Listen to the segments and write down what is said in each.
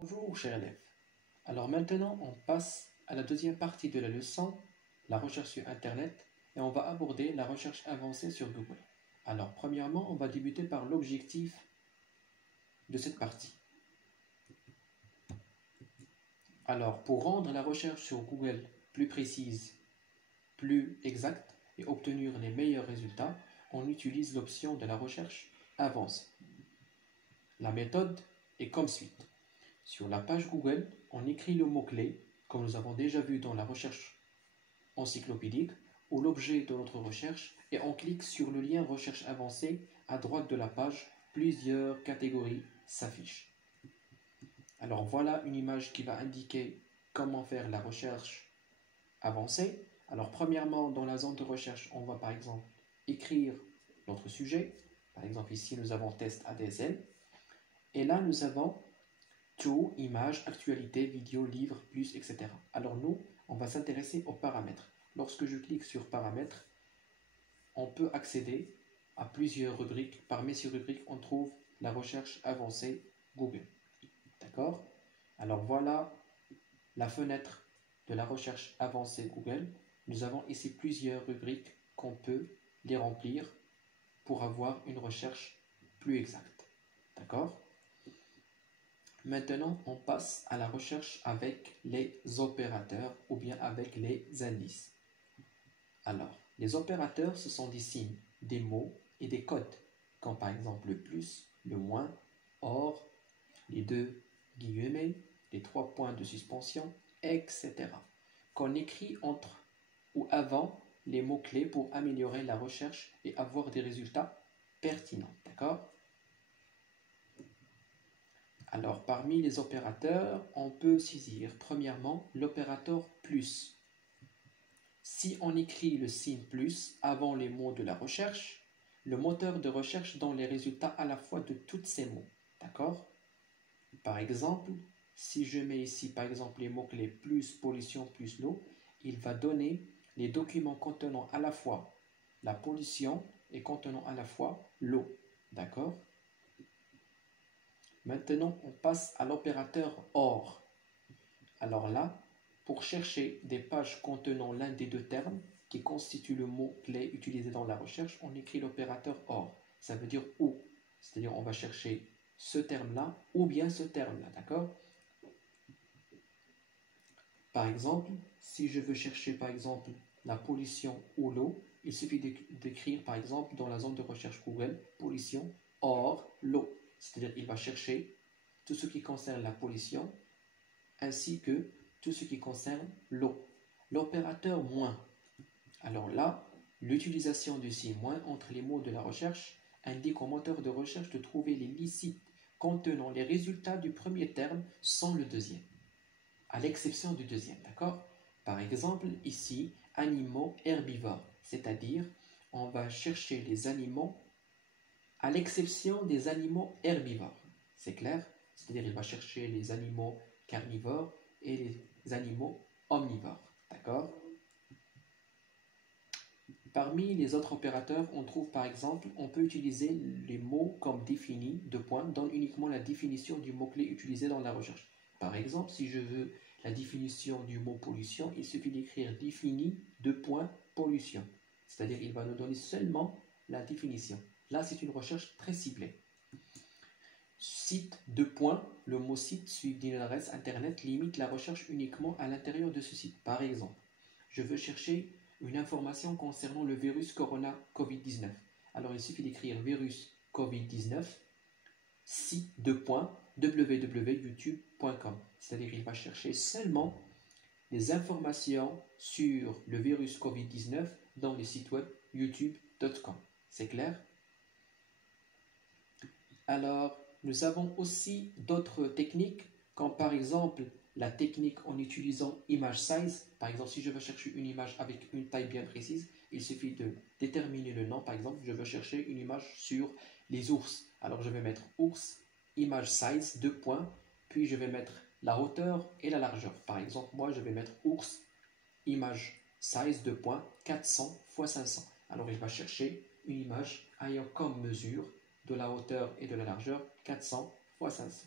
Bonjour chers élèves. Alors maintenant on passe à la deuxième partie de la leçon, la recherche sur Internet, et on va aborder la recherche avancée sur Google. Alors premièrement on va débuter par l'objectif de cette partie. Alors pour rendre la recherche sur Google plus précise, plus exacte et obtenir les meilleurs résultats, on utilise l'option de la recherche avancée. La méthode est comme suit. Sur la page Google, on écrit le mot-clé, comme nous avons déjà vu dans la recherche encyclopédique, ou l'objet de notre recherche, et on clique sur le lien recherche avancée. À droite de la page, plusieurs catégories s'affichent. Alors voilà une image qui va indiquer comment faire la recherche avancée. Alors premièrement, dans la zone de recherche, on va par exemple écrire notre sujet. Par exemple ici, nous avons test ADSL. Et là, nous avons tout, images, actualité, vidéo, livre, plus, etc. Alors nous, on va s'intéresser aux paramètres. Lorsque je clique sur paramètres, on peut accéder à plusieurs rubriques. Parmi ces rubriques, on trouve la recherche avancée Google. D'accord? Alors voilà la fenêtre de la recherche avancée Google. Nous avons ici plusieurs rubriques qu'on peut les remplir pour avoir une recherche plus exacte. D'accord? Maintenant, on passe à la recherche avec les opérateurs ou bien avec les indices. Alors, les opérateurs, ce sont des signes, des mots et des codes, comme par exemple le plus, le moins, or, les deux guillemets, les 3 points de suspension, etc. Qu'on écrit entre ou avant les mots-clés pour améliorer la recherche et avoir des résultats pertinents. D'accord? Alors, parmi les opérateurs, on peut saisir premièrement l'opérateur plus. Si on écrit le signe plus avant les mots de la recherche, le moteur de recherche donne les résultats à la fois de tous ces mots. D'accord? Par exemple, si je mets ici par exemple les mots-clés plus pollution plus l'eau, il va donner les documents contenant à la fois la pollution et contenant à la fois l'eau. D'accord? Maintenant, on passe à l'opérateur OR. Alors là, pour chercher des pages contenant l'un des deux termes qui constituent le mot-clé utilisé dans la recherche, on écrit l'opérateur OR. Ça veut dire ou. C'est-à-dire on va chercher ce terme-là ou bien ce terme-là. D'accord? Par exemple, si je veux chercher par exemple la pollution ou l'eau, il suffit d'écrire par exemple dans la zone de recherche Google pollution or l'eau. C'est-à-dire il va chercher tout ce qui concerne la pollution ainsi que tout ce qui concerne l'eau. L'opérateur moins. Alors là, l'utilisation du signe moins entre les mots de la recherche indique au moteur de recherche de trouver les licites contenant les résultats du premier terme sans le deuxième, à l'exception du deuxième, d'accord? Par exemple, ici, animaux herbivores, c'est-à-dire on va chercher les animaux à l'exception des animaux herbivores. C'est clair? C'est-à-dire il va chercher les animaux carnivores et les animaux omnivores. D'accord? Parmi les autres opérateurs, on trouve par exemple, on peut utiliser les mots comme défini, deux points, donne uniquement la définition du mot-clé utilisé dans la recherche. Par exemple, si je veux la définition du mot pollution, il suffit d'écrire défini, deux points, pollution. C'est-à-dire il va nous donner seulement la définition. Là, c'est une recherche très ciblée. Site, deux points, le mot site suivi d'une adresse internet limite la recherche uniquement à l'intérieur de ce site. Par exemple, je veux chercher une information concernant le virus Corona Covid-19. Alors il suffit d'écrire virus Covid-19, site, deux points, www.youtube.com. C'est-à-dire il va chercher seulement des informations sur le virus Covid-19 dans les sites web youtube.com. C'est clair? Alors, nous avons aussi d'autres techniques, comme par exemple la technique en utilisant image size. Par exemple, si je veux chercher une image avec une taille bien précise, il suffit de déterminer le nom. Par exemple, je veux chercher une image sur les ours. Alors, je vais mettre ours, image size, deux points, puis je vais mettre la hauteur et la largeur. Par exemple, moi, je vais mettre ours, image size, deux points, 400 x 500. Alors, il va chercher une image ayant comme mesure de la hauteur et de la largeur 400 x 500.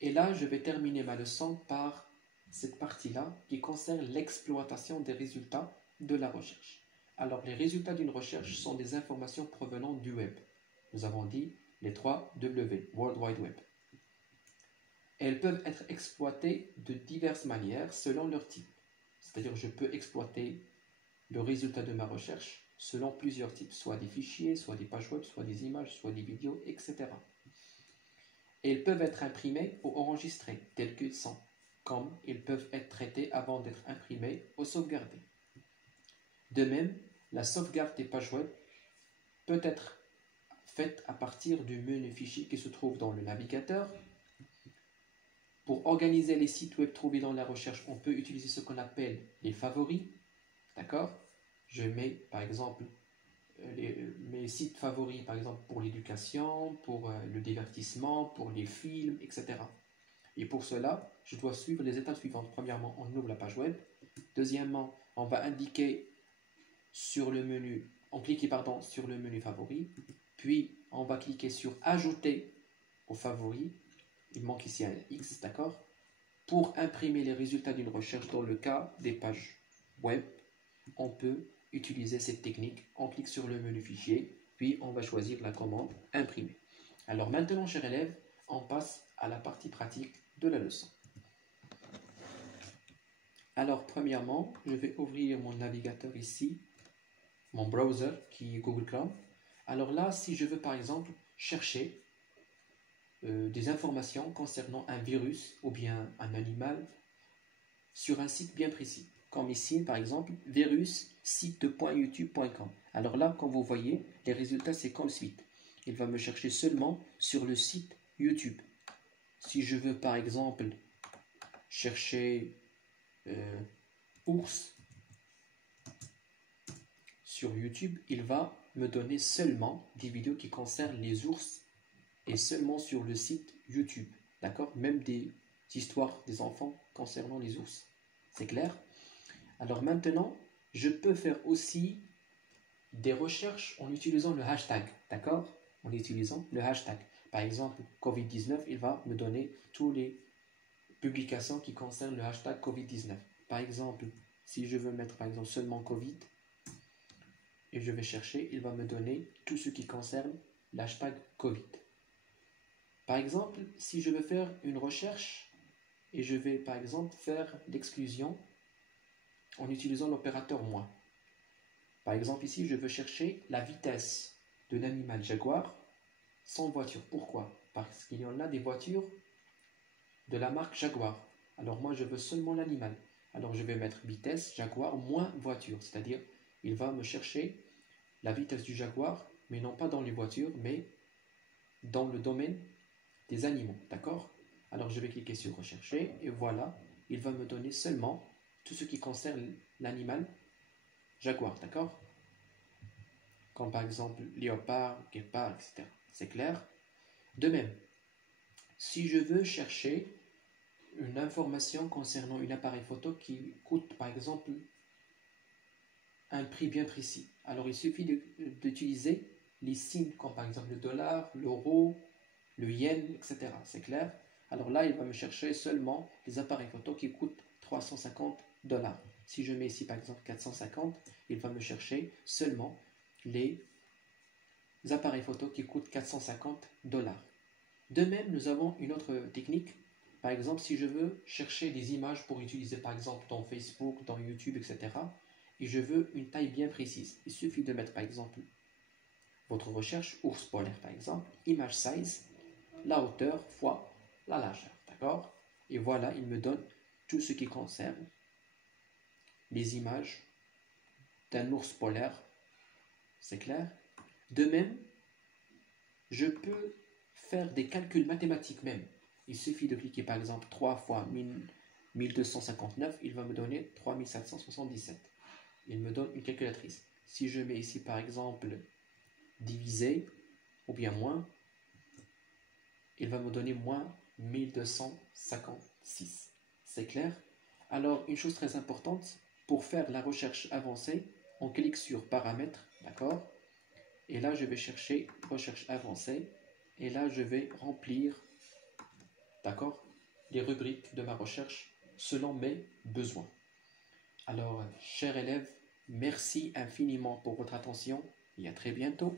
Et là, je vais terminer ma leçon par cette partie-là qui concerne l'exploitation des résultats de la recherche. Alors, les résultats d'une recherche sont des informations provenant du web. Nous avons dit les 3 W, World Wide Web. Elles peuvent être exploitées de diverses manières selon leur type. C'est-à-dire je peux exploiter le résultat de ma recherche selon plusieurs types, soit des fichiers, soit des pages web, soit des images, soit des vidéos, etc. Et elles peuvent être imprimées ou enregistrées telles qu'elles sont, comme ils peuvent être traités avant d'être imprimés ou sauvegardés. De même, la sauvegarde des pages web peut être faite à partir du menu fichier qui se trouve dans le navigateur. Pour organiser les sites web trouvés dans la recherche, on peut utiliser ce qu'on appelle les favoris. D'accord? Je mets par exemple mes sites favoris, par exemple pour l'éducation, pour le divertissement, pour les films, etc. Et pour cela, je dois suivre les étapes suivantes. Premièrement, on ouvre la page web. Deuxièmement, on va indiquer sur le menu, sur le menu favori. Puis, on va cliquer sur ajouter aux favoris. Il manque ici un X, d'accord? Pour imprimer les résultats d'une recherche dans le cas des pages web, on peut utiliser cette technique. On clique sur le menu fichier, puis on va choisir la commande imprimer. Alors maintenant, chers élèves, on passe à la partie pratique de la leçon. Alors premièrement, je vais ouvrir mon navigateur ici, mon browser qui est Google Chrome. Alors là, si je veux par exemple chercher des informations concernant un virus ou bien un animal sur un site bien précis. Comme ici, par exemple, virussite.youtube.com. Alors là, comme vous voyez, les résultats, c'est comme suit. Il va me chercher seulement sur le site YouTube. Si je veux, par exemple, chercher ours sur YouTube, il va me donner seulement des vidéos qui concernent les ours et seulement sur le site YouTube. D'accord? Même des histoires des enfants concernant les ours. C'est clair? Alors maintenant, je peux faire aussi des recherches en utilisant le hashtag. D'accord? En utilisant le hashtag. Par exemple, Covid-19, il va me donner toutes les publications qui concernent le hashtag Covid-19. Par exemple, si je veux mettre par exemple seulement Covid, et je vais chercher, il va me donner tout ce qui concerne l'hashtag Covid. Par exemple, si je veux faire une recherche et je vais par exemple faire l'exclusion en utilisant l'opérateur moins. Par exemple ici, je veux chercher la vitesse de l'animal jaguar sans voiture. Pourquoi? Parce qu'il y en a des voitures de la marque Jaguar. Alors moi, je veux seulement l'animal. Alors je vais mettre vitesse jaguar moins voiture, c'est-à-dire il va me chercher la vitesse du jaguar, mais non pas dans les voitures, mais dans le domaine des animaux, d'accord? Alors je vais cliquer sur rechercher et voilà, il va me donner seulement tout ce qui concerne l'animal jaguar, d'accord? Comme par exemple léopard, guépard, etc. C'est clair? De même, si je veux chercher une information concernant un appareil photo qui coûte par exemple un prix bien précis, alors il suffit d'utiliser les signes comme par exemple le dollar, l'euro, le yen, etc. C'est clair? Alors là, il va me chercher seulement les appareils photo qui coûtent 350 $. Si je mets ici par exemple 450, il va me chercher seulement les appareils photo qui coûtent 450 $. De même, nous avons une autre technique. Par exemple, si je veux chercher des images pour utiliser par exemple dans Facebook, dans YouTube, etc. et je veux une taille bien précise, il suffit de mettre par exemple votre recherche ours polaire par exemple, image size, la hauteur fois la largeur, d'accord? Et voilà, il me donne tout ce qui concerne les images d'un ours polaire, c'est clair? De même, je peux faire des calculs mathématiques même. Il suffit de cliquer par exemple 3 fois 1259, il va me donner 3777. Il me donne une calculatrice. Si je mets ici par exemple diviser ou bien moins, il va me donner moins 1256. C'est clair? Alors, une chose très importante, pour faire la recherche avancée, on clique sur paramètres, d'accord? Et là, je vais chercher recherche avancée. Et là, je vais remplir, d'accord, les rubriques de ma recherche selon mes besoins. Alors, chers élèves, merci infiniment pour votre attention et à très bientôt.